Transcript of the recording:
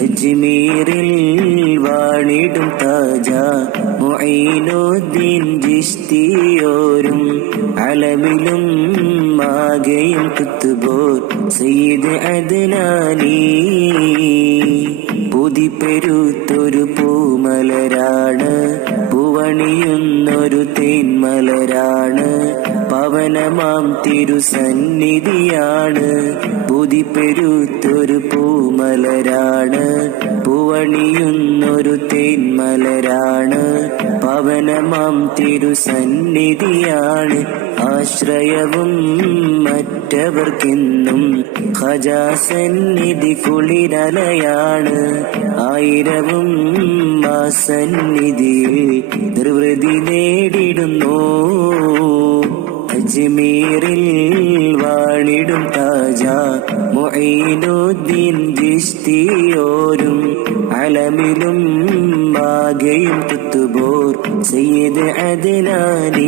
അജ്മീറിൽ വാണിടും താജ മുഈനുദ്ദീൻ ചിശ്തിയോരും അലമിലും മാകയും കുത്തുബോർ സയ്യിദ് അദ്നാനി. പുതിപ്പെരുത്തൊരു പൂമലരാണ്, പൂവണിയുന്നൊരു തേന്മലരാണ്, പവനമാം തിരുസന്നിധിയാണ്. പുതിപ്പെരുത്തൊരു പൂമലരാണ്, പൂവണിയുന്നൊരു തേന്മലരാണ്, പവനമാം തിരുസന്നിധിയാണ്. ആശ്രയവും മറ്റവർക്കെന്നും ഖജാസന്നിധി കുളിരലയാണ്. ആയിരവും ആ സന്നിധിയിൽ നിർവൃതി നേടിടുന്നു. അജ്മീറിൽ വാണിടും താജ മുഈനുദ്ദീൻ ചിശ്തിയോരും അലമിലും മാകയും കുത്തുബോർ സയ്യിദ് അദ്നാനി.